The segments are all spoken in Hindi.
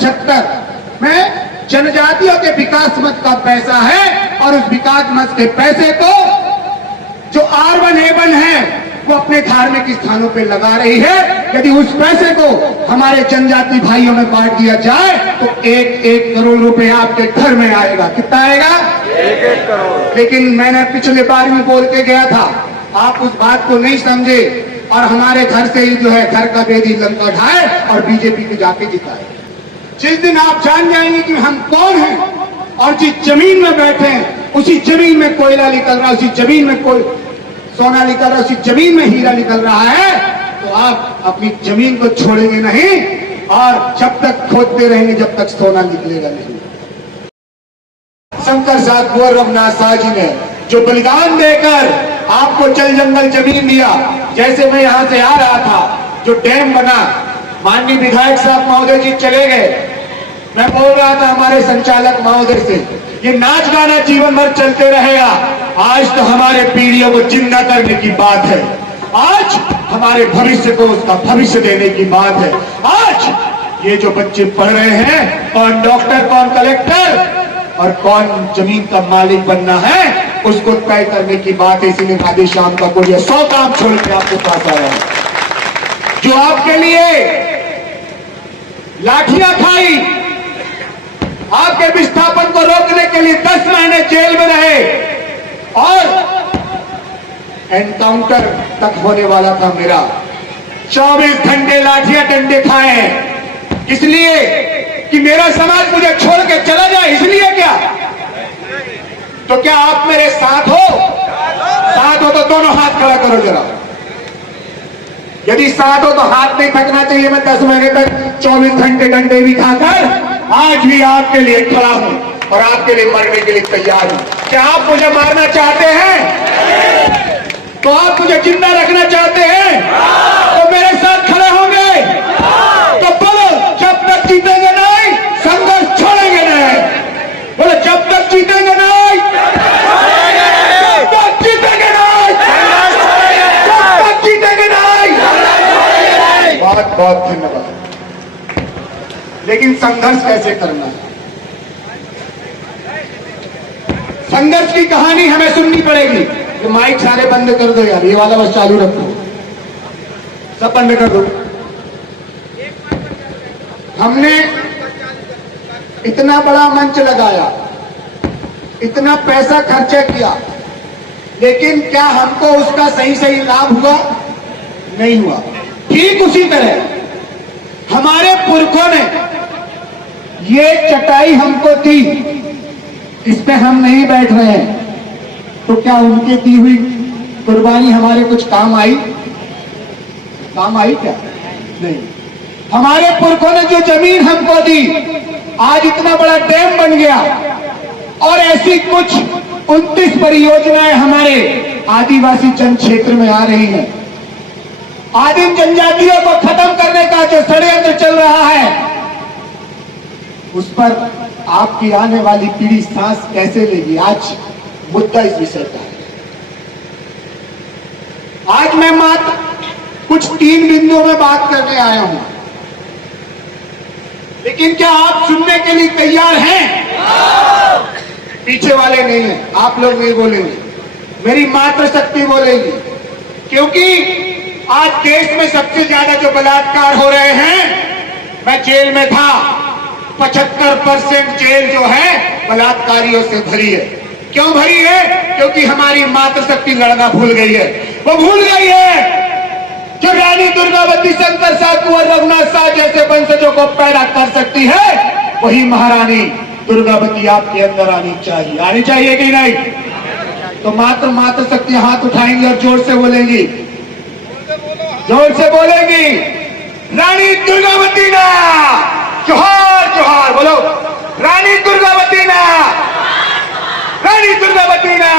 1975 में जनजातियों के विकास मद का पैसा है और उस विकास मद के पैसे को जो R1A1 है वो अपने धार्मिक स्थानों पे लगा रही है। यदि उस पैसे को हमारे जनजाति भाइयों में बांट दिया जाए तो 1-1 करोड़ रुपए आपके घर में आएगा। कितना आएगा? 1-1 करोड़। लेकिन मैंने पिछले बार में बोल के गया था, आप उस बात को नहीं समझे और हमारे घर से ही जो है घर का बेदी लंका ढाए और बीजेपी को जाके जिताए। जिस दिन आप जान जाएंगे कि हम कौन हैं और जिस जमीन में बैठे हैं उसी जमीन में कोयला निकल रहा है, उसी जमीन में कोई सोना निकल रहा है, उसी जमीन में हीरा निकल रहा है, तो आप अपनी जमीन को छोड़ेंगे नहीं और जब तक खोदते रहेंगे जब तक सोना निकलेगा नहीं। शंकर साहब कुंवर रघुनाथ शाह जी ने जो बलिदान देकर आपको जल जंगल जमीन दिया, जैसे मैं यहां से आ रहा था जो डैम बना, माननीय विधायक साहब महोदय जी चले गए, मैं बोल रहा था हमारे संचालक महोदय से, ये नाच गाना जीवन भर चलते रहेगा। आज तो हमारे पीढ़ियों को जिंदा करने की बात है, आज हमारे भविष्य को उसका भविष्य देने की बात है। आज ये जो बच्चे पढ़ रहे हैं, कौन डॉक्टर कौन कलेक्टर और कौन जमीन का मालिक बनना है उसको तय करने की बात है। इसीलिए राधे श्याम का कोई 100 काम छोड़ के आपके पास आया है, जो आपके लिए लाठियां खाई, आपके विस्थापन को रोकने के लिए 10 महीने जेल में रहे और एनकाउंटर तक होने वाला था मेरा। 24 घंटे लाठियां डंडे खाए हैं, इसलिए कि मेरा समाज मुझे छोड़ के चला जाए, इसलिए क्या? तो क्या आप मेरे साथ हो? साथ हो तो दोनों हाथ खड़ा करो जरा। यदि साथ हो तो हाथ नहीं थकना चाहिए। मैं 10 महीने तक 24 घंटे डंडे भी खाकर आज भी आपके लिए खड़ा हूं और आपके लिए मरने के लिए तैयार हूं। क्या आप मुझे मारना चाहते हैं? तो आप मुझे जिंदा रखना चाहते हैं? तो मेरे साथ खड़े होंगे? तो बोलो, जब तक जीतेंगे नहीं संघर्ष छोड़ेंगे नहीं। बोलो, जब तक जीतेंगे नहीं, जब तक जीतेंगे नहीं, जब तक जीतेंगे नहीं। बहुत बहुत धन्यवाद। लेकिन संघर्ष कैसे करना है? संघर्ष की कहानी हमें सुननी पड़ेगी। ये माइक सारे बंद कर दो यार, ये वाला बस चालू रखो, सब बंद कर दो। हमने इतना बड़ा मंच लगाया, इतना पैसा खर्चा किया, लेकिन क्या हमको उसका सही सही लाभ हुआ? नहीं हुआ। ठीक उसी तरह हमारे पुरखों ने ये चटाई हमको दी, इस पे हम नहीं बैठ रहे हैं, तो क्या उनके दी हुई कुर्बानी हमारे कुछ काम आई? काम आई क्या? नहीं। हमारे पुरखों ने जो जमीन हमको दी, आज इतना बड़ा डैम बन गया और ऐसी कुछ 29 परियोजनाएं हमारे आदिवासी जन क्षेत्र में आ रही हैं। आदिम जनजातियों को खत्म करने का जो षड्यंत्र चल रहा है, उस पर आपकी आने वाली पीढ़ी सांस कैसे लेगी? आज मुद्दा इस विषय का है। आज मैं मात्र कुछ 3 बिंदुओं में बात करने आया हूं, लेकिन क्या आप सुनने के लिए तैयार हैं? पीछे वाले नहीं हैं, आप लोग नहीं बोलेंगे, मेरी मातृशक्ति बोलेगी। क्योंकि आज देश में सबसे ज्यादा जो बलात्कार हो रहे हैं, मैं जेल में था, 75% जेल जो है बलात्कारियों से भरी है। क्यों भरी है? क्योंकि हमारी मातृशक्ति लड़ना भूल गई है। वो भूल गई है जो रानी दुर्गावती, शंकर शाह, कुंवर रघुनाथ शाह जैसे वंशजों को पैदा कर सकती है, वही महारानी दुर्गावती आपके अंदर आनी चाहिए। आनी चाहिए कि नहीं? तो मातृशक्ति हाथ उठाएंगी और जोर से बोलेंगी, जोर से बोलेंगी, रानी दुर्गावती ना जोहार जोहार। बोलो, रानी दुर्गावती ना, रानी दुर्गावती ना,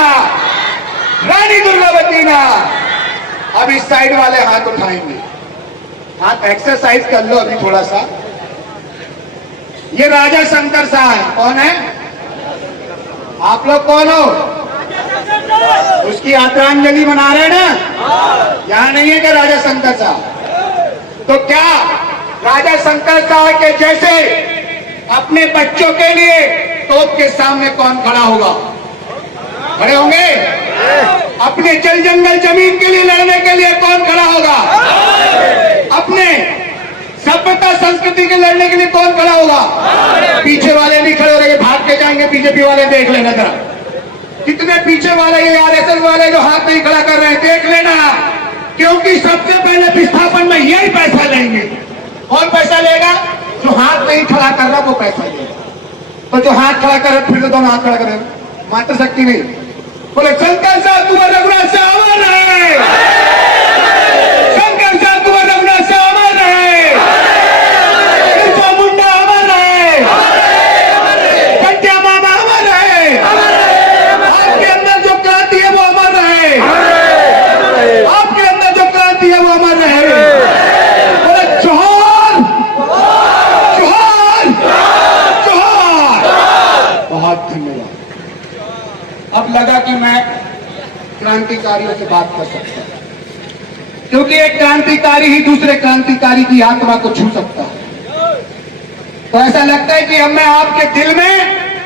रानी दुर्गावती ना। अब इस साइड वाले हाथ उठाएंगे, हाथ एक्सरसाइज कर लो अभी थोड़ा सा। ये राजा शंकर शाह है। कौन है? आप लोग कौन हो? उसकी आदरांजलि मना रहे हैं ना? यहां नहीं है क्या राजा शंकर शाह? तो क्या राजा शंकर शाह के जैसे अपने बच्चों के लिए तोप के सामने कौन खड़ा होगा? खड़े होंगे? अपने जल जंगल जमीन के लिए लड़ने के लिए कौन खड़ा होगा? अपने सभ्यता संस्कृति के लड़ने के लिए कौन खड़ा होगा? पीछे वाले नहीं खड़े हो रहे, भाग के जाएंगे। बीजेपी वाले देख लेना जरा, कितने पीछे वाले ये आरएसएस वाले जो हाथ नहीं खड़ा कर रहे हैं, देख लेना। क्योंकि सबसे पहले विस्थापन में यही पैसा लेंगे। कौन पैसा लेगा? जो हाथ नहीं खड़ा कर रहा वो पैसा लेगा। तो जो हाथ खड़ा कर फिर तो दोनों हाथ खड़ा करें, मात्र शक्ति नहीं। बोले शंकर साहब कुंवर रघुनाथ से अमर रहे, शंकर साहब कुंवर रघुनाथ से अमर रहे, बिरसा मुंडा अमर रहे, कट्या मामा अमर रहे, आपके अंदर जो क्रांति है वो अमर रहे, आपके अंदर जो क्रांति है वो अमर रहे। बोले जोहर जोहर जोहर। बहुत धन्यवाद। अब लगा कि मैं क्रांतिकारियों से बात कर सकता हूं, क्योंकि एक क्रांतिकारी ही दूसरे क्रांतिकारी की आत्मा को छू सकता है। तो ऐसा लगता है कि अब मैं आपके दिल में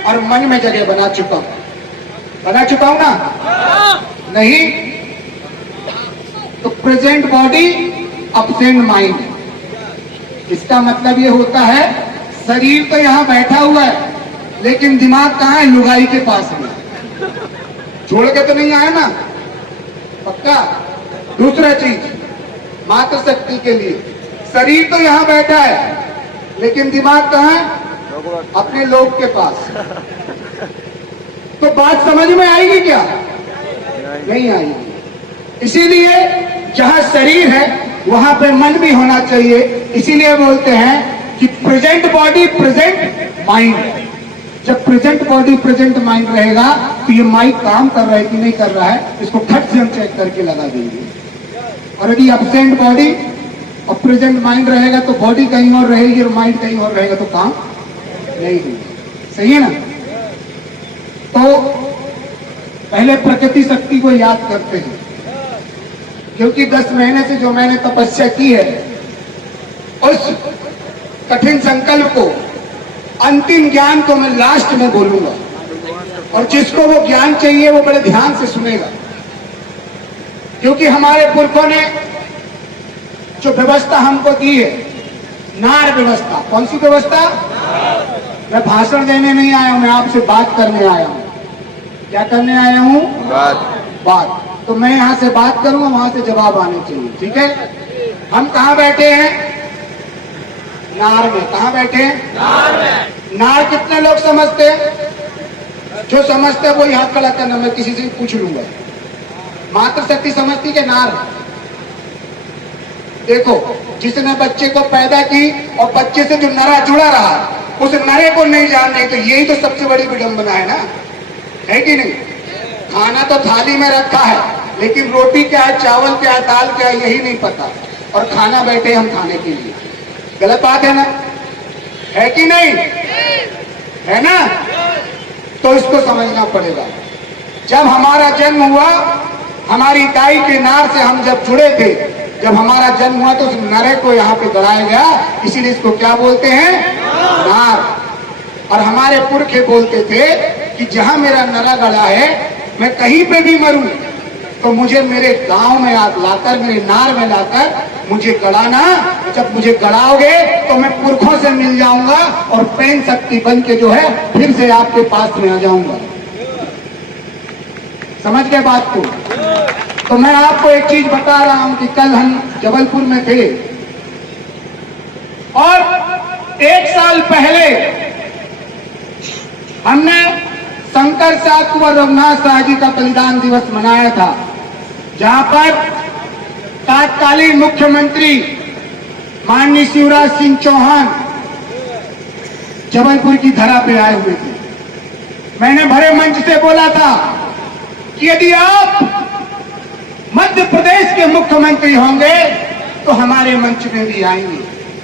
और मन में जगह बना चुका हूं ना? नहीं। तो प्रेजेंट बॉडी अब्सेंट माइंड, इसका मतलब ये होता है शरीर तो यहां बैठा हुआ है लेकिन दिमाग कहां है? लुगाई के पास में। छोड़ के तो नहीं आया ना? पक्का? दूसरा चीज, मात्र शक्ति के लिए शरीर तो यहां बैठा है लेकिन दिमाग कहां है? अपने लोग के पास। तो बात समझ में आएगी क्या? नहीं आएगी। इसीलिए जहां शरीर है वहां पे मन भी होना चाहिए। इसीलिए बोलते हैं कि प्रेजेंट बॉडी प्रेजेंट माइंड। जब प्रेजेंट बॉडी प्रेजेंट माइंड रहेगा तो ये माइक काम कर रहा है कि नहीं कर रहा है, इसको खट से हम चेक करके लगा देंगे। और यदि अब्सेंट बॉडी और प्रेजेंट माइंड रहेगा तो बॉडी कहीं और रहेगी और माइंड कहीं और रहेगा तो काम नहीं होगा। सही है ना? तो पहले प्रकृति शक्ति को याद करते हैं, क्योंकि 10 महीने से जो मैंने तपस्या की है उस कठिन संकल्प को, अंतिम ज्ञान को मैं लास्ट में बोलूंगा। और जिसको वो ज्ञान चाहिए वो बड़े ध्यान से सुनेगा, क्योंकि हमारे पुरखों ने जो व्यवस्था हमको दी है, नार व्यवस्था। कौन सी व्यवस्था? मैं भाषण देने नहीं आया हूं, मैं आपसे बात करने आया हूं। क्या करने आया हूं? बात। तो मैं यहां से बात करूंगा, वहां से जवाब आने चाहिए। ठीक है? हम कहां बैठे हैं? नार में। कहां बैठे हैं? नार में। नार कितने लोग समझते हैं? जो समझते हैं वो हाथ खड़ा करना, मैं किसी से पूछ लूंगा। मात्र शक्ति समझती कि नार? देखो, जिसने बच्चे को पैदा की और बच्चे से जो नरा जुड़ा रहा उस नरे को नहीं जानने, तो यही तो सबसे बड़ी विडंबना है ना? है कि नहीं? खाना तो थाली में रखा है लेकिन रोटी क्या है, चावल क्या है, दाल क्या है, यही नहीं पता। और खाना बैठे हम खाने के लिए। गलत बात है ना? है कि नहीं? है ना? तो इसको समझना पड़ेगा। जब हमारा जन्म हुआ, हमारी दाई के नार से हम जब जुड़े थे, जब हमारा जन्म हुआ तो उस नरे को यहाँ पे गड़ाया गया, इसीलिए इसको क्या बोलते हैं? नार। और हमारे पुरखे बोलते थे कि जहां मेरा नरा गड़ा है, मैं कहीं पे भी मरूं तो मुझे मेरे गांव में लाकर, मेरे नार में लाकर मुझे गड़ाना। जब मुझे गड़ाओगे तो मैं पुरखों से मिल जाऊंगा और प्रेम शक्ति बन के जो है फिर से आपके पास में आ जाऊंगा। समझ गए बात को? तो मैं आपको एक चीज बता रहा हूं कि कल हम जबलपुर में थे और 1 साल पहले हमने शंकर साहब कुंवर रघुनाथ शाह जी का बलिदान दिवस मनाया था, जहां पर तत्कालीन मुख्यमंत्री माननीय शिवराज सिंह चौहान जबलपुर की धरा पे आए हुए थे। मैंने भरे मंच से बोला था कि यदि आप मध्य प्रदेश के मुख्यमंत्री होंगे तो हमारे मंच में भी आएंगे,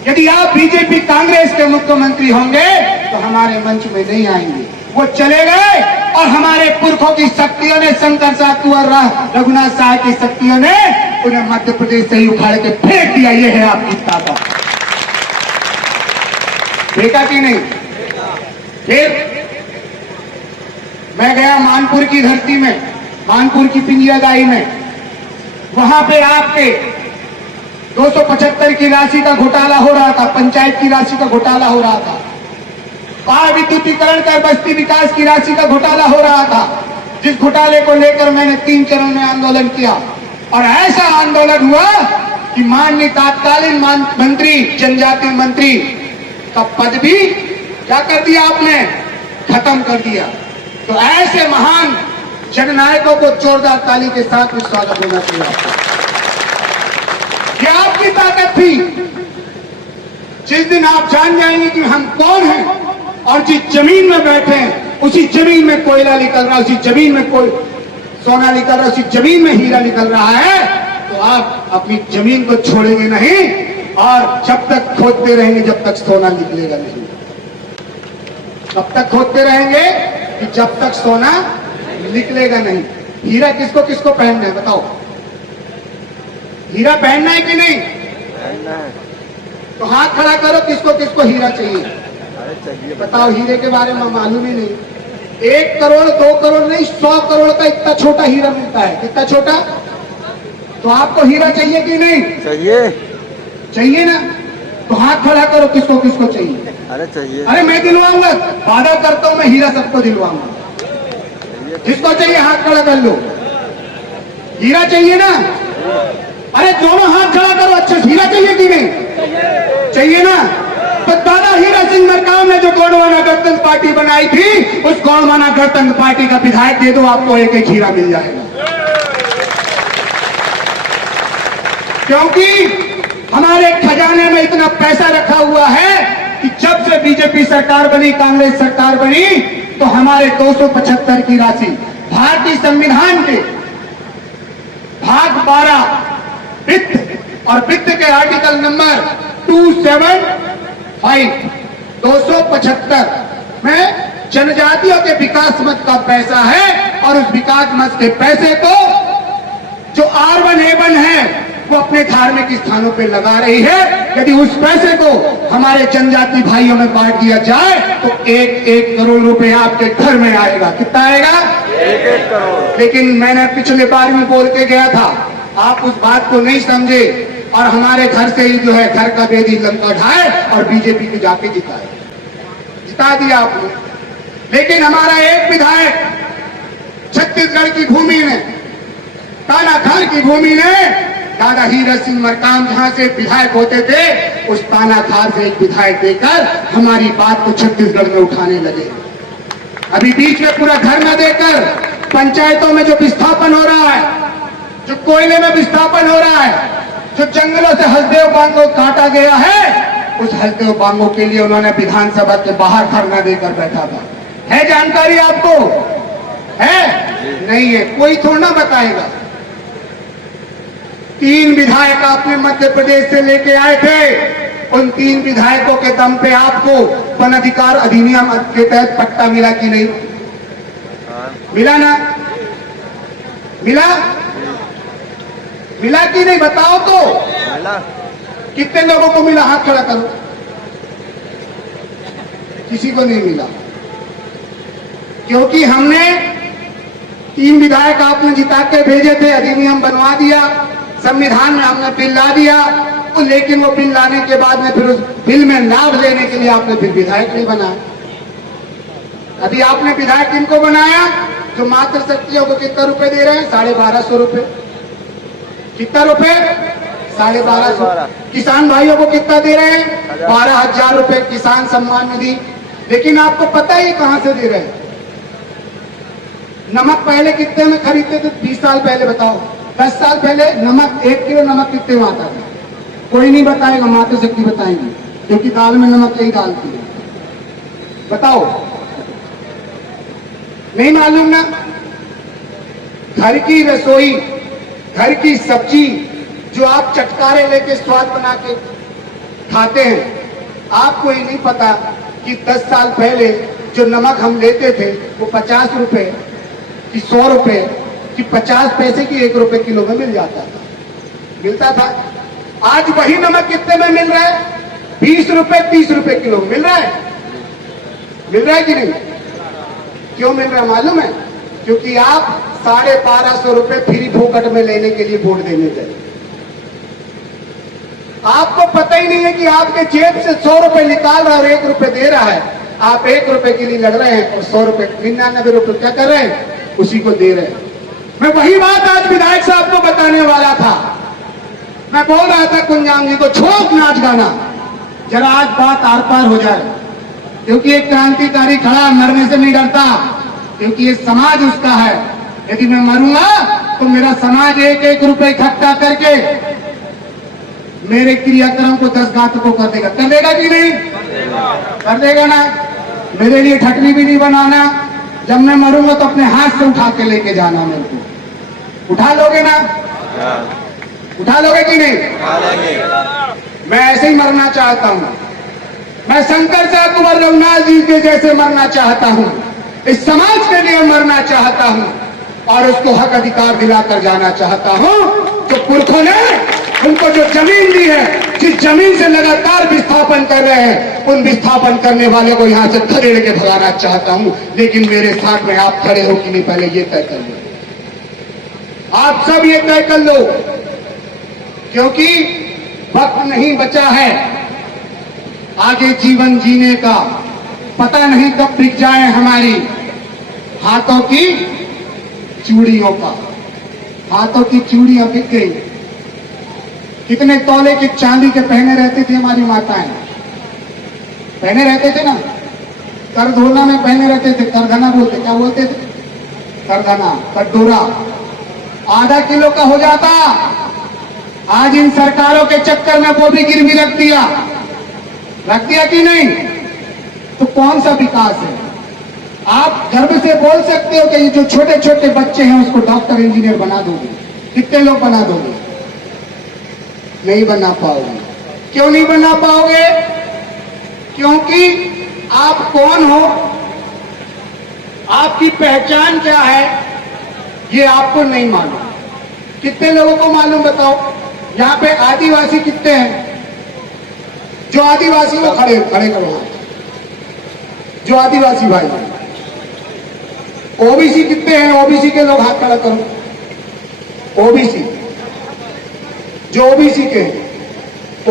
यदि आप बीजेपी कांग्रेस के मुख्यमंत्री होंगे तो हमारे मंच में नहीं आएंगे। वो चले गए और हमारे पुरखों की शक्तियों ने, शंकर साहब कुंवर रघुनाथ शाह की शक्तियों ने उन्हें मध्य प्रदेश से ही उखाड़ के फेंक दिया। ये है आपकी ताकत। देखा कि नहीं? फिर मैं गया मानपुर की धरती में, मानपुर की पिंजियादाई में, वहां पे आपके 275 की राशि का घोटाला हो रहा था, पंचायत की राशि का घोटाला हो रहा था, पहाड़ विद्युतीकरण का, बस्ती विकास की राशि का घोटाला हो रहा था, जिस घोटाले को लेकर मैंने 3 चरण में आंदोलन किया। और ऐसा आंदोलन हुआ कि माननीय तत्कालीन मंत्री, जनजाति मंत्री का पद भी क्या कर दिया आपने, खत्म कर दिया। तो ऐसे महान जननायकों को जोरदार ताली के साथ में स्वागत होना चाहिए। ये आपकी ताकत थी। जिस दिन आप जान जाएंगे कि हम कौन हैं और जिस जमीन में बैठे हैं उसी जमीन में कोयला निकल रहा है, उसी जमीन में कोई सोना निकल रहा है, उसी जमीन में हीरा निकल रहा है, तो आप अपनी जमीन को छोड़ेंगे नहीं और जब तक खोदते रहेंगे जब तक सोना निकलेगा नहीं। कब तक खोदते रहेंगे कि जब तक सोना निकलेगा नहीं। हीरा किसको किसको पहनना है बताओ? हीरा पहनना है कि नहीं? पहनना है। तो हाथ खड़ा करो, किसको किसको हीरा चाहिए? अरे चाहिए। बताओ, हीरे के बारे में मालूम ही नहीं। 1 करोड़ 2 करोड़ नहीं, 100 करोड़ का इतना छोटा हीरा मिलता है। कितना छोटा? तो आपको हीरा चाहिए कि नहीं? चाहिए। चाहिए ना? तो हाथ खड़ा करो, किसको किसको चाहिए? अरे चाहिए। अरे मैं दिलवाऊंगा, वादा करता हूं मैं हीरा सबको दिलवाऊंगा। जिसको चाहिए हाथ खड़ा कर लो। हीरा चाहिए ना? अरे दोनों हाथ खड़ा करो। अच्छा, हीरा चाहिए कि नहीं? चाहिए ना? तो दादा हीरा सिंह मरकाम ने जो गोंडवाना गणतंत्र पार्टी बनाई थी, उस गोंडवाना गणतंत्र पार्टी का विधायक दे दो, आपको एक एक हीरा मिल जाएगा। क्योंकि हमारे खजाने में इतना पैसा रखा हुआ है कि जब से बीजेपी सरकार बनी, कांग्रेस सरकार बनी, तो हमारे 275 की राशि भारतीय संविधान के भाग 12 वित्त और वित्त के आर्टिकल नंबर 275 275 में जनजातियों के विकास मद का पैसा है और उस विकास मद के पैसे को जो R1A1 है वो अपने धार्मिक स्थानों पे लगा रही है। यदि उस पैसे को हमारे जनजाति भाइयों में बांट दिया जाए तो 1-1 करोड़ रुपए आपके घर में आएगा। कितना आएगा? 1-1 करोड़। लेकिन मैंने पिछले बार भी बोल के गया था, आप उस बात को नहीं समझे और हमारे घर से ही जो है घर का बेदी लंका ढाए और बीजेपी को जाके जिता दिया आपने। लेकिन हमारा एक विधायक छत्तीसगढ़ की भूमि ने, तानाखार की भूमि ने, दादा हीरा सिंह मरकाम जहां से विधायक होते थे, उस तानाखार से एक विधायक देकर हमारी बात को छत्तीसगढ़ में उठाने लगे। अभी बीच में पूरा घर न देकर पंचायतों में जो विस्थापन हो रहा है, जो कोयले में विस्थापन हो रहा है, जो जंगलों से हसदेव बांगो काटा गया है, उस हसदेव बांगो के लिए उन्होंने विधानसभा के बाहर धरना देकर बैठा था। है जानकारी आपको? है? नहीं है, कोई थोड़ा ना बताएगा। 3 विधायक आपने मध्य प्रदेश से लेके आए थे। उन 3 विधायकों के दम पे आपको वन अधिकार अधिनियम के तहत पट्टा मिला कि नहीं? मिला ना? मिला? मिला कि नहीं बताओ तो? मिला। कितने लोगों को मिला? हाथ खड़ा करो। किसी को नहीं मिला, क्योंकि हमने 3 विधायक आपने जिता के भेजे थे, अधिनियम बनवा दिया, संविधान में हमने बिल ला दिया, लेकिन वो बिल लाने के बाद में फिर उस बिल में लाभ लेने के लिए आपने फिर विधायक नहीं बनाया। अभी आपने विधायक किनको बनाया? जो मात्र शक्तियों को कितना रुपए दे रहे हैं? 1250 रुपए। कितना रुपए? 1250। किसान भाइयों को कितना दे रहे हैं? 12,000 रुपए किसान सम्मान निधि। लेकिन आपको पता ही कहां से दे रहे हैं? नमक पहले कितने में खरीदते थे? 20 साल पहले बताओ। 10 साल पहले नमक 1 किलो नमक कितने में आता था? कोई नहीं बताएगा, माता शक्ति बताएंगे, क्योंकि दाल में नमक नहीं डालती है। बताओ, नहीं मालूम ना? घर की रसोई, घर की सब्जी जो आप चटकारे लेके स्वाद बना के खाते हैं, आपको ये नहीं पता कि 10 साल पहले जो नमक हम लेते थे वो 50 रुपए कि 100 रुपए कि 50 पैसे की 1 रुपए किलो में मिल जाता था, मिलता था। आज वही नमक कितने में मिल रहा है? 20 रुपए 30 रुपए किलो मिल रहा है। मिल रहा है कि नहीं? क्यों मिल रहा है मालूम है? क्योंकि आप 1250 रुपए फ्री फोकट में लेने के लिए वोट देने गए। आपको पता ही नहीं है कि आपके जेब से 100 रुपए निकाल रहा है और 1 रुपए दे रहा है। आप 1 रुपए के लिए लड़ रहे हैं और 100 रुपए 99 रुपए क्या कर रहे हैं? उसी को दे रहे हैं। मैं वही बात आज विधायक साहब को बताने वाला था। मैं बोल रहा था कुंजाम जी को, छोड़ नाच गाना, जरा आज बात आर पार हो जाए। क्योंकि एक क्रांतिकारी खड़ा मरने से नहीं डरता, क्योंकि ये समाज उसका है। यदि मैं मरूंगा तो मेरा समाज 1-1 रुपए इकट्ठा करके मेरे क्रियाक्रम को 10 घातकों कर देगा। कर देगा कि नहीं? कर देगा ना। मेरे लिए ठटनी भी नहीं बनाना। जब मैं मरूंगा तो अपने हाथ से उठा के लेके जाना मेरे को। उठा लोगे ना? उठा लोगे कि नहीं? मैं ऐसे ही मरना चाहता हूं। मैं शंकर साहब कुंवर रघुनाथ जी के जैसे मरना चाहता हूं। इस समाज के लिए मरना चाहता हूं और उसको हक अधिकार दिलाकर जाना चाहता हूं। जो पुरखों ने उनको जो जमीन दी है, जिस जमीन से लगातार विस्थापन कर रहे हैं, उन विस्थापन करने वाले को यहां से खदेड़ के भगाना चाहता हूं। लेकिन मेरे साथ में आप खड़े हो कि नहीं, पहले ये तय कर लो। आप सब ये तय कर लो, क्योंकि वक्त नहीं बचा है आगे जीवन जीने का। पता नहीं कब बिक जाए हमारी हाथों की चूड़ियों का। हाथों की चूड़ियां बिक गई। कितने तौले की चांदी के पहने रहती थी हमारी माताएं, पहने रहते थे ना। करधोना में पहने रहते थे, करधना बोलते, क्या बोलते थे? करधना, कटोरा आधा किलो का हो जाता। आज इन सरकारों के चक्कर में वो भी गिरवी रख दिया कि नहीं? तो कौन सा विकास है? आप गर्व से बोल सकते हो कि ये जो छोटे छोटे बच्चे हैं उसको डॉक्टर इंजीनियर बना दोगे। कितने लोग बना दोगे? नहीं बना पाओगे। क्यों नहीं बना पाओगे? क्योंकि आप कौन हो, आपकी पहचान क्या है, ये आपको नहीं मालूम। कितने लोगों को मालूम बताओ? यहाँ पे आदिवासी कितने हैं? जो आदिवासी वो खड़े करो। जो आदिवासी भाई, ओबीसी कितने हैं? ओबीसी के लोग हाथ खड़ा करो। ओबीसी, जो ओबीसी के,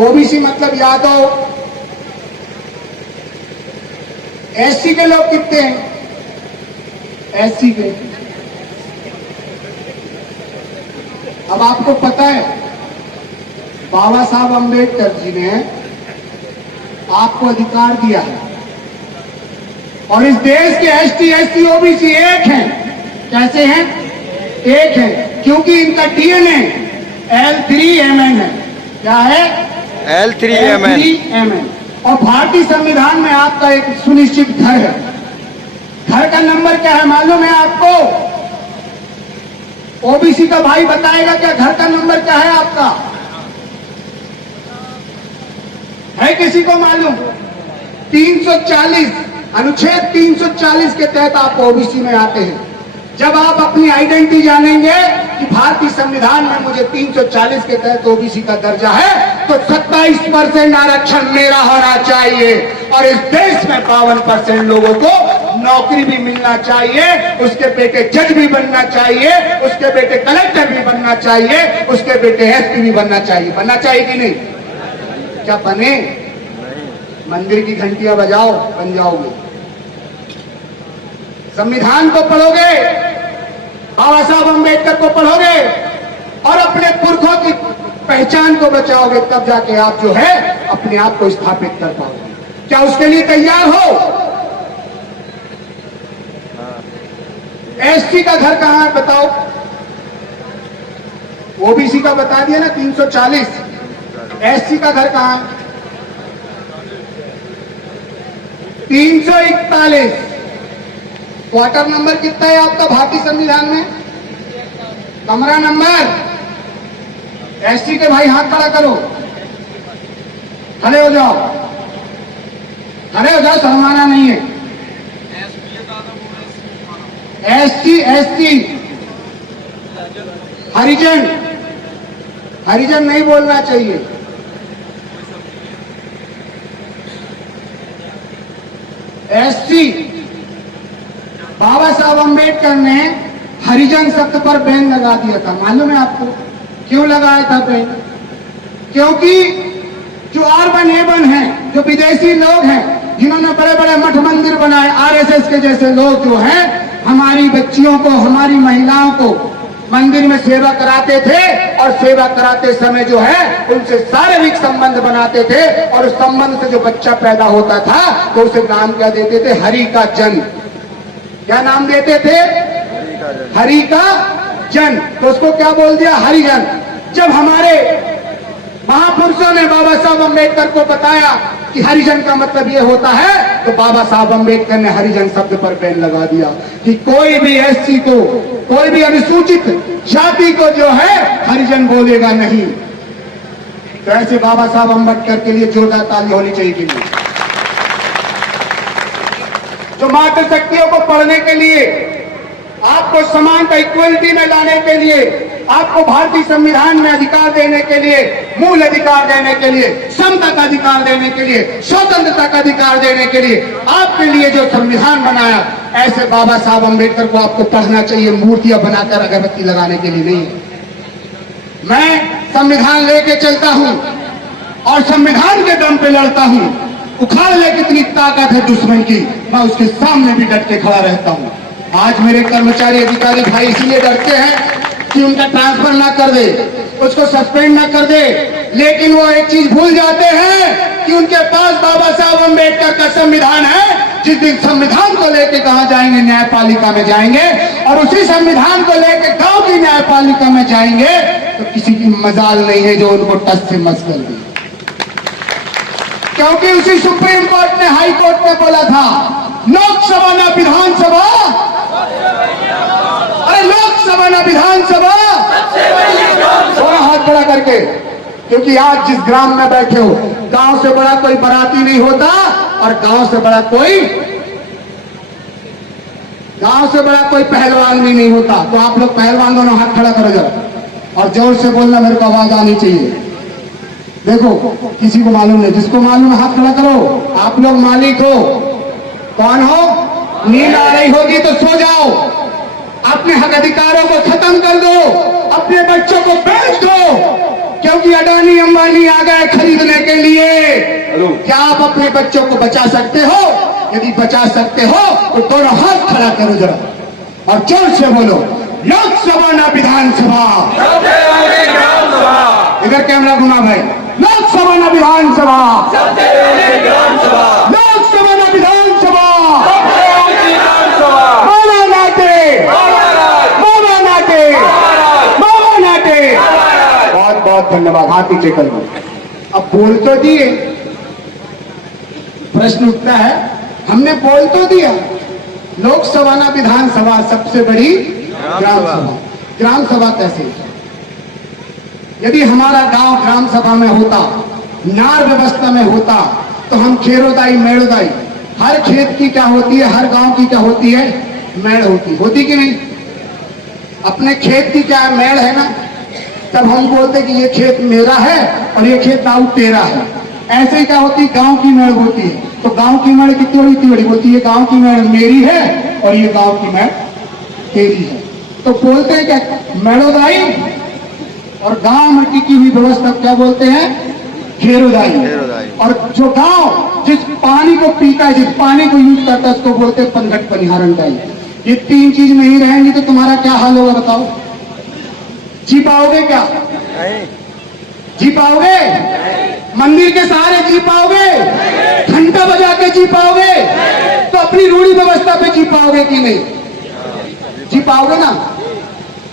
ओबीसी मतलब यादव। एससी के लोग कितने हैं? एससी के, अब आपको पता है बाबा साहब अंबेडकर जी ने आपको अधिकार दिया है और इस देश के एसटी, एससी, ओबीसी एक हैं। कैसे हैं? एक हैं, क्योंकि इनका डीएनए L3MN है। क्या है? L3MN। और भारतीय संविधान में आपका एक सुनिश्चित घर है। घर का नंबर क्या है मालूम है आपको? ओबीसी का भाई बताएगा क्या घर का नंबर क्या है आपका? है किसी को मालूम? 340, अनुच्छेद 340 के तहत आप ओबीसी में आते हैं। जब आप अपनी आइडेंटिटी जानेंगे कि भारतीय संविधान में मुझे 340 के तहत ओबीसी का दर्जा है, तो 27% आरक्षण मेरा होना चाहिए और इस देश में 52% लोगों को नौकरी भी मिलना चाहिए। उसके बेटे जज भी बनना चाहिए, उसके बेटे कलेक्टर भी बनना चाहिए, उसके बेटे एसपी भी बनना चाहिए। बनना चाहिए कि नहीं? क्या बने? मंदिर की घंटियां बजाओ, बन जाओगे। संविधान को पढ़ोगे, बाबा साहब अंबेडकर को पढ़ोगे और अपने पुरखों की पहचान को बचाओगे, तब जाके आप जो है अपने आप को स्थापित कर पाओगे। क्या उसके लिए तैयार हो? एसटी का घर कहां है बताओ? ओबीसी का बता दिया ना 340। एससी का घर कहां है? 341। क्वार्टर नंबर कितना है आपका भारतीय संविधान में? कमरा नंबर? एससी के भाई हाथ खड़ा करो, खड़े हो जाओ, खड़े हो जाओ, शर्माना नहीं है। एससी, एसटी, हरिजन, हरिजन नहीं बोलना चाहिए। एससी, बाबा साहब अंबेडकर ने हरिजन शब्द पर बैन लगा दिया था। मालूम है आपको क्यों लगाया था बैन? क्योंकि जो R1A1 है, जो विदेशी लोग हैं, जिन्होंने बड़े बड़े मठ मंदिर बनाए, आरएसएस के जैसे लोग जो हैं, हमारी बच्चियों को, हमारी महिलाओं को मंदिर में सेवा कराते थे और सेवा कराते समय जो है उनसे शारीरिक संबंध बनाते थे और उस संबंध से जो बच्चा पैदा होता था तो उसे नाम क्या देते थे? हरि का जन। क्या नाम देते थे? हरि का जन। तो उसको क्या बोल दिया? हरिजन। जब हमारे महापुरुषों ने बाबा साहब अंबेडकर को बताया कि हरिजन का मतलब ये होता है, तो बाबा साहब अंबेडकर ने हरिजन शब्द पर बैन लगा दिया कि कोई भी एससी को, कोई भी अनुसूचित जाति को जो है हरिजन बोलेगा नहीं। तो ऐसे बाबा साहब अंबेडकर के लिए जोरदार ताली होनी चाहिए कि नहीं? जो मातृशक्तियों को पढ़ने के लिए, आपको समानता इक्वलिटी में लाने के लिए, आपको भारतीय संविधान में अधिकार देने के लिए, मूल अधिकार देने के लिए, समता का अधिकार देने के लिए, स्वतंत्रता का अधिकार देने के लिए, आपके लिए जो संविधान बनाया, ऐसे बाबा साहब अंबेडकर को आपको पढ़ना चाहिए, मूर्तियां बनाकर अगरबत्ती लगाने के लिए नहीं। मैं संविधान लेके चलता हूं और संविधान के दम पे लड़ता हूं। उखाड़ ले कितनी ताकत है दुश्मन की, मैं उसके सामने भी डट के खड़ा रहता हूं। आज मेरे कर्मचारी अधिकारी भाई इसलिए डरते हैं कि उनका ट्रांसफर ना कर दे, उसको सस्पेंड ना कर दे, लेकिन वो एक चीज भूल जाते हैं कि उनके पास बाबा साहब अंबेडकर का संविधान है। जिस दिन संविधान को लेके कहां जाएंगे? न्यायपालिका में जाएंगे, और उसी संविधान को लेके गांव की न्यायपालिका में जाएंगे तो किसी की मजाल नहीं है जो उनको टस से मस कर दे। क्योंकि उसी सुप्रीम कोर्ट ने, हाई कोर्ट ने बोला था, लोकसभा ना विधानसभा, अरे लोकसभा ना विधानसभा, थोड़ा हाथ खड़ा करके, क्योंकि आज जिस ग्राम में बैठे हो, गांव से बड़ा कोई बाराती नहीं होता और गांव से बड़ा कोई पहलवान भी नहीं होता। तो आप लोग पहलवान दोनों हाथ खड़ा करो जरा, और जोर से बोलना, मेरे को आवाज आनी चाहिए। देखो किसी को मालूम नहीं, जिसको मालूम हाथ खड़ा करो। आप लोग मालिक हो, कौन हो? नींद आ रही होगी तो सो जाओ, अपने हक अधिकारों को खत्म कर दो, अपने बच्चों को बेच दो, क्योंकि अडानी अंबानी आ गए खरीदने के लिए। क्या आप अपने बच्चों को बचा सकते हो? यदि बचा सकते हो तो दोनों हाथ खड़ा करो जरा और जोर से बोलो, लोकसभा ना विधानसभा। इधर कैमरा घुमा भाई। लोकसभा ना विधानसभा, लोकसभा ना विधानसभा, बाबा नाटे, बाबा नाटे, बाबा नाटे। बहुत बहुत धन्यवाद। हाथ नीचे कर दो। अब बोल तो दिए, प्रश्न उठता है, हमने बोल तो दिया, लोकसभा ना विधानसभा, सबसे बड़ी ग्राम सभा। ग्राम सभा कैसे? यदि हमारा गांव ग्राम सभा में होता, नार व्यवस्था में होता, तो हम खेरोदाई मेड़ोदाई, हर खेत की क्या होती है, हर गांव की क्या होती है? मेड़ होती कि नहीं? अपने खेत की क्या मेड़ है ना, तब हम बोलते कि ये खेत मेरा है और ये खेत दाऊ तेरा है। ऐसे ही क्या होती? गांव की मेड़ होती है। तो गांव की मेड़ कितनी बड़ी होती है? गांव की मेड़ मेरी है और ये गांव की मेड़ तेरी है। तो बोलते हैं क्या? मेड़ोदाई। और गांव में टिकी हुई व्यवस्था क्या बोलते हैं? खेरोदाई। और जो गांव जिस पानी को पीता है, जिस पानी को यूज करता है, उसको बोलते हैं पनघट परिहारण दाई। ये तीन चीज नहीं रहेंगी तो तुम्हारा क्या हाल होगा बताओ? जी पाओगे क्या? जी पाओगे? मंदिर के सहारे जी पाओगे? घंटा बजा के जी पाओगे? तो अपनी रूढ़ी व्यवस्था पे जी पाओगे कि नहीं? जी पाओगे ना?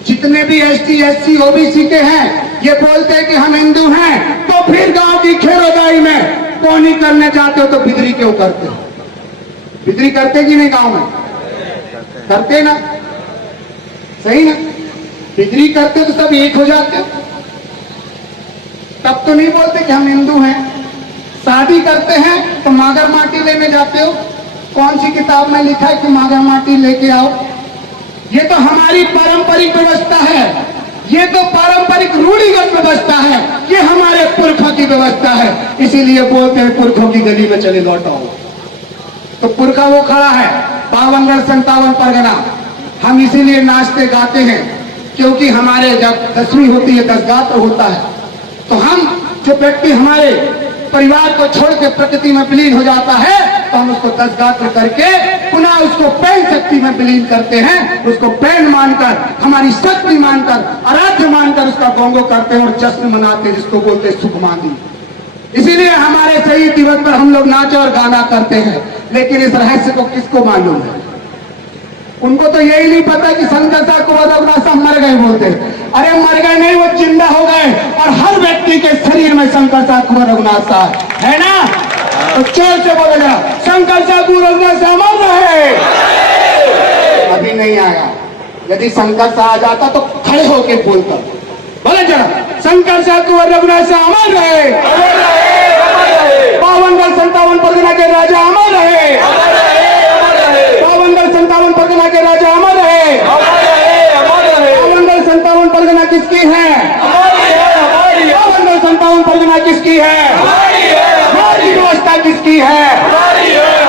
जितने भी एसटी, एससी, ओबीसी के हैं, ये बोलते हैं कि हम हिंदू हैं, तो फिर गांव की खेरोदाई में कोनी करने जाते हो तो बिदरी क्यों करते हो? बिदरी करते कि नहीं? गांव में करते ना? सही ना? बिदरी करते तो सब एक हो जाते हो, तब तो नहीं बोलते कि हम हिंदू हैं। शादी करते हैं तो मागर माटी लेने जाते हो। कौन सी किताब में लिखा है कि मागर माटी लेके आओ? ये तो हमारी पारंपरिक व्यवस्था है, ये तो पारंपरिक रूढ़िगत व्यवस्था है, ये हमारे पुरखों की व्यवस्था है। इसीलिए बोलते हैं पुरखों की गली में चले लौट आओ। तो पुरख देखा वो खड़ा है 52 57 परगना। हम इसीलिए नाचते गाते हैं क्योंकि हमारे जब 10वीं होती है 10 गात्र होता है, तो हम जो व्यक्ति हमारे परिवार को छोड़ के प्रकृति में विलीन हो जाता है तो हम उसको 10 गात्र करके पुनः उसको पैन शक्ति में विलीन करते हैं, उसको पैन मानकर, हमारी शक्ति मानकर, आराध्य मानकर उसका गोंगो करते हैं और जश्न मनाते हैं, जिसको बोलते हैं सुखमानी। इसीलिए हमारे शहीद दिवस पर हम लोग नाच और गाना करते हैं। लेकिन इस रहस्य को किसको मालूम है? उनको तो यही नहीं पता कि शंकर साहब को रघुनाथ साहब मर गए बोलते। अरे मर गए नहीं, वो जिंदा हो गए और हर व्यक्ति के शरीर में शंकर साहब को रघुनाथ साहब है ना। तो चोर से बोले जरा, शंकर साहब को रघुनाथ साहब मर रहे। अभी नहीं आया, यदि शंकर साहब आ जाता तो खड़े होके बोलता, बोले जरा, शंकर साहब को रघुनाथ साहब मर रहे, 52 57 परगना के राजा अमर रहे, 52 57 परगना के राजा अमर रहे। 52 57 परगना किसकी है? 52 57 परगना किसकी है? नार की व्यवस्था किसकी है?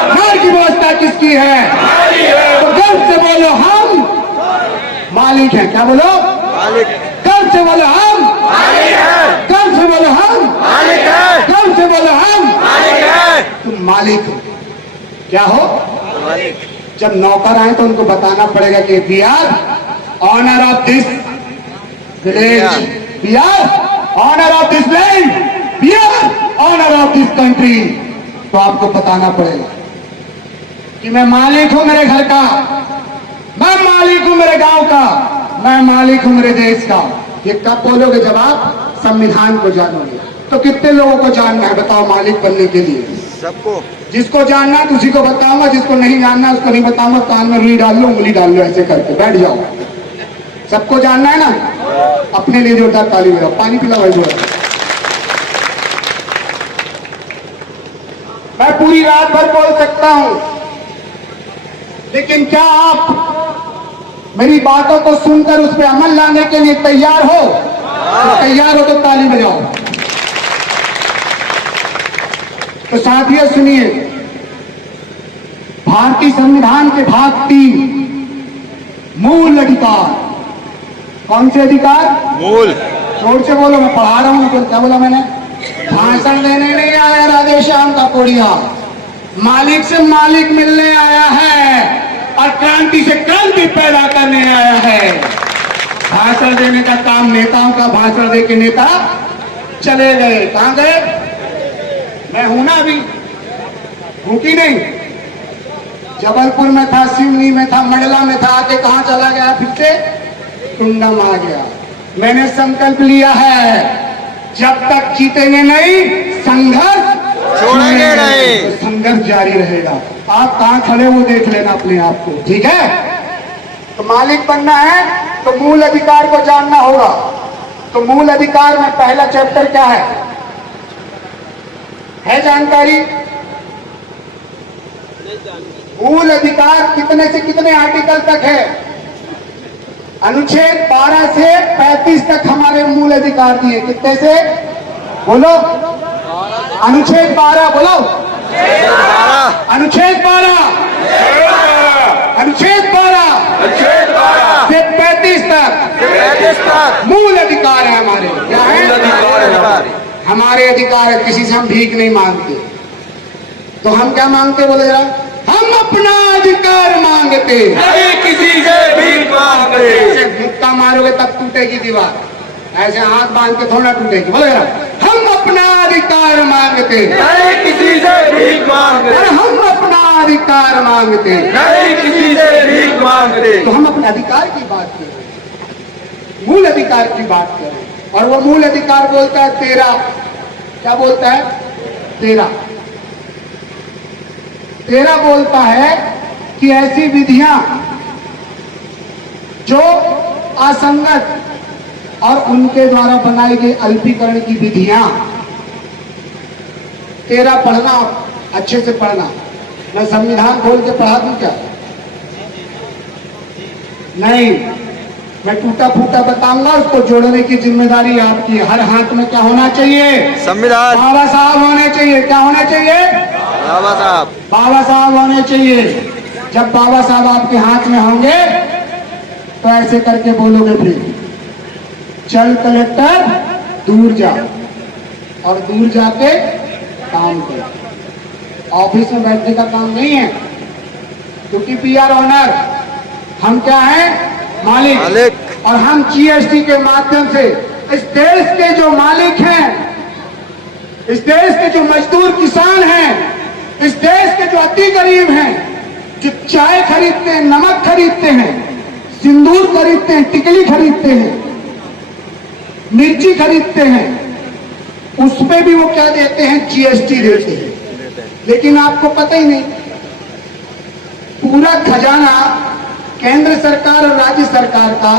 नार की व्यवस्था किसकी है? तो गर्व से बोलो हम मालिक हैं। क्या बोलो? मालिक। गर्व से बोलो हम मालिक है। गर्व से बोलो हम मालिक है। गर्व से बोलो हम मालिक है। तुम मालिक हो। क्या हो? मालिक। जब नौकर आए तो उनको बताना पड़ेगा कि we are owner of this village, we are owner of this land, we are owner of this country. तो आपको बताना पड़ेगा कि मैं मालिक हूं मेरे घर का, मैं मालिक हूं मेरे गांव का, मैं मालिक हूं मेरे देश का। ये कब बोलोगे? जब आप संविधान को जानोगे। तो कितने लोगों को जानना है बताओ मालिक बनने के लिए? सबको। जिसको जानना है उसी को बताऊंगा, जिसको नहीं जानना उसको नहीं बताऊंगा। कान में रुई डाल लो, उंगली डाल लो, ऐसे करके बैठ जाओ। सबको जानना है ना? अपने लिए जोरदार ताली बजाओ। पानी पिलाओ भाई जोर। मैं पूरी रात भर बोल सकता हूं, लेकिन क्या आप मेरी बातों को सुनकर उस पर अमल लाने के लिए तैयार हो? तो तैयार हो तो ताली बजाओ। तो साथियों सुनिए, भारतीय संविधान के भाग 3 मूल अधिकार। कौन से अधिकार? मूल। जोर से बोलो, मैं पढ़ा रहा हूं। क्या बोला मैंने? भाषण देने नहीं आया राधे श्याम का कोड़िया, मालिक से मालिक मिलने आया है और क्रांति से क्रांति पैदा करने आया है। भाषण देने का काम नेताओं का, भाषण दे के नेता चले गए। कहां गए? मैं हूं ना, अभी हूं कि नहीं? जबलपुर में था, सिवनी में था, मंडला में था, आके कहां चला गया? फिर से टुंडम आ गया। मैंने संकल्प लिया है, जब तक जीतेंगे नहीं संघर्ष छोड़ेंगे नहीं। तो संघर्ष जारी रहेगा। आप कहां खड़े वो देख लेना अपने आप को, ठीक है? तो मालिक बनना है तो मूल अधिकार को जानना होगा। तो मूल अधिकार में पहला चैप्टर क्या है जानकारी? मूल अधिकार कितने से कितने आर्टिकल तक है? अनुच्छेद 12 से 35 तक हमारे मूल अधिकार दिए। कितने से? बोलो। अनुच्छेद 12 बोलो। अनुच्छेद 12 अनुच्छेद 12 से 35 तक मूल अधिकार है हमारे। क्या है? हमारे अधिकार है, किसी से हम भीख नहीं मांगते। तो हम क्या मांगते बोले जरा? हम अपना अधिकार मांगते, नहीं किसी से भीख मांगते। ऐसे मुक्का मारोगे तब टूटेगी दीवार, ऐसे हाथ बांध के थोड़ा टूटेगी। बोले जरा, हम अपना अधिकार मांगते, नहीं किसी से भीख मांगते। हम अपना अधिकार मांगते, नहीं किसी से भीख मांगते। तो हम अपने अधिकार की बात कर रहे हैं, मूल अधिकार की बात कर रहे हैं। और वो मूल अधिकार बोलता है 13। क्या बोलता है? 13 बोलता है कि ऐसी विधियां जो असंगत और उनके द्वारा बनाई गई अल्पीकरण की विधियां। 13 पढ़ना, अच्छे से पढ़ना। मैं संविधान खोल के पढ़ा दूं क्या? नहीं, मैं टूटा फूटा बताऊंगा, उसको जोड़ने की जिम्मेदारी आपकी है। हर हाथ में क्या होना चाहिए? संविधान। बाबा साहब होने चाहिए। क्या होना चाहिए? बाबा साहब। बाबा साहब होने चाहिए। जब बाबा साहब आपके हाथ में होंगे तो ऐसे करके बोलोगे, फिर चल कलेक्टर दूर जा, और दूर जाके काम कर। ऑफिस में बैठने का काम नहीं है, क्योंकि वी आर ओनर, हम क्या है, मालिक। और हम जीएसटी के माध्यम से इस देश के जो मालिक हैं, इस देश के जो मजदूर किसान हैं, इस देश के जो अति गरीब हैं, जो चाय खरीदते हैं, नमक खरीदते हैं, सिंदूर खरीदते हैं, टिकली खरीदते हैं, मिर्ची खरीदते हैं, उस पे भी वो क्या देते हैं, जीएसटी देते हैं। लेकिन आपको पता ही नहीं, पूरा खजाना केंद्र सरकार और राज्य सरकार का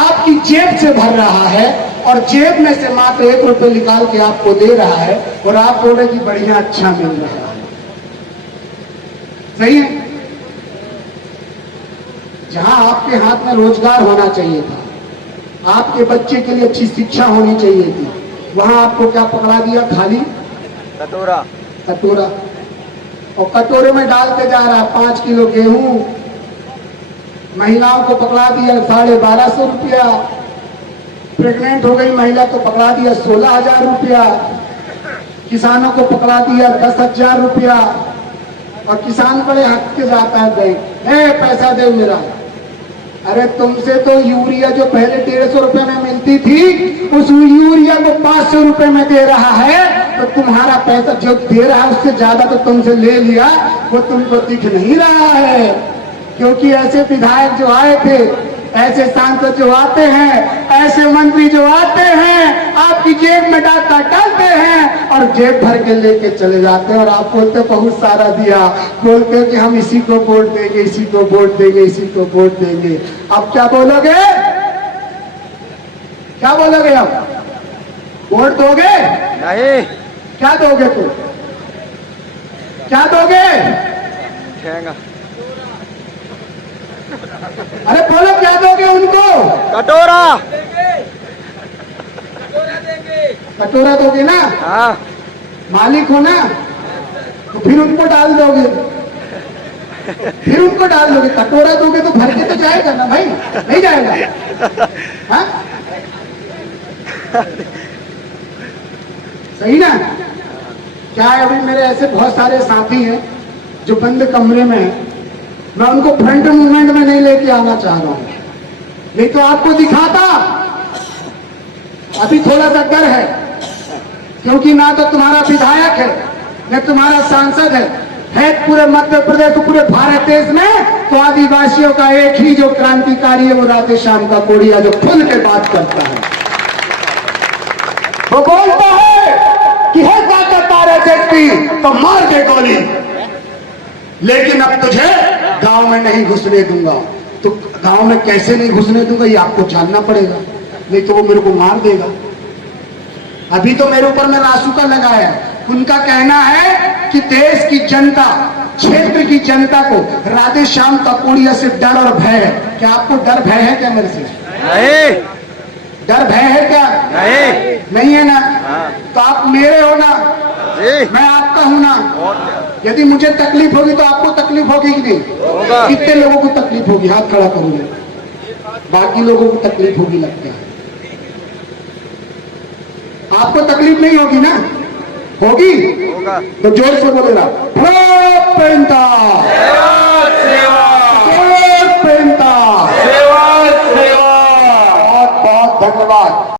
आपकी जेब से भर रहा है, और जेब में से मात्र 1 रुपए निकाल के आपको दे रहा है, और आप बोल रहे कि बढ़िया अच्छा मिल रहा है। सही है? जहां आपके हाथ में रोजगार होना चाहिए था, आपके बच्चे के लिए अच्छी शिक्षा होनी चाहिए थी, वहां आपको क्या पकड़ा दिया, खाली कटोरा। कटोरा, और कटोरे में डालते जा रहा 5 किलो गेहूं। महिलाओं को पकड़ा दिया 1250 रुपया, प्रेग्नेंट हो गई महिला को पकड़ा दिया 16,000 रुपया, किसानों को पकड़ा दिया 10,000 रुपया, और किसान बड़े हक के जाता है बैंक, पैसा दे मेरा। अरे तुमसे तो यूरिया जो पहले 150 रुपए में मिलती थी, उस यूरिया को 500 रुपए में दे रहा है, तो तुम्हारा पैसा जो दे रहा है उससे ज्यादा तो तुमसे ले लिया, वो तुमको दिख नहीं रहा है। क्योंकि ऐसे विधायक जो आए थे, ऐसे सांसद जो आते हैं, ऐसे मंत्री जो आते हैं, आपकी जेब में डाका डालते हैं और जेब भर के लेके चले जाते हैं, और आप बोलते बहुत सारा दिया, बोलते हो कि हम इसी को वोट देंगे, इसी को वोट देंगे, इसी को वोट देंगे। अब क्या बोलोगे, क्या बोलोगे, अब वोट दोगे? नहीं। क्या दोगे तुम, क्या दोगे? ठेंगा। अरे बोलो, क्या दोगे उनको? कटोरा। कटोरा दोगे ना? हाँ। मालिक हो ना, तो फिर उनको डाल दोगे, फिर उनको डाल दोगे। कटोरा दोगे तो भर के तो जाएगा ना भाई, नहीं जाएगा? हाँ, सही ना? क्या है, अभी मेरे ऐसे बहुत सारे साथी हैं जो बंद कमरे में हैं, मैं उनको फ्रंट मूवमेंट में नहीं लेके आना चाह रहा हूं, नहीं तो आपको दिखाता। अभी थोड़ा सा डर है, क्योंकि ना तो तुम्हारा विधायक है, न तुम्हारा सांसद है पूरे मध्य प्रदेश, पूरे भारत देश में तो आदिवासियों का एक ही जो क्रांतिकारी है, वो राधे श्याम का कोड़िया, जो खुल के बात करता है। वो बोलता है कि है ताकतदार एसएसपी तो मार के गोली, लेकिन अब तुझे गांव में नहीं घुसने दूंगा। तो गांव में कैसे नहीं घुसने दूंगा, ये आपको जानना पड़ेगा, नहीं तो वो मेरे को मार देगा। अभी तो मेरे ऊपर में रासुका लगाया है। उनका कहना है कि देश की जनता, क्षेत्र की जनता को राधे श्याम कपूरिया से डर और भय है। क्या आपको डर भय है क्या मेरे से? नहीं। डर भय है क्या? नहीं। नहीं है ना? हाँ। तो आप मेरे हो ना, मैं आपका हूं ना। यदि मुझे तकलीफ होगी तो आपको तकलीफ होगी कि नहीं होगा। कितने लोगों को तकलीफ होगी, हाथ खड़ा करूंगा। बाकी लोगों को तकलीफ होगी लगता है, आपको तकलीफ नहीं होगी ना? होगी? होगा। तो जोर से बोलेगा,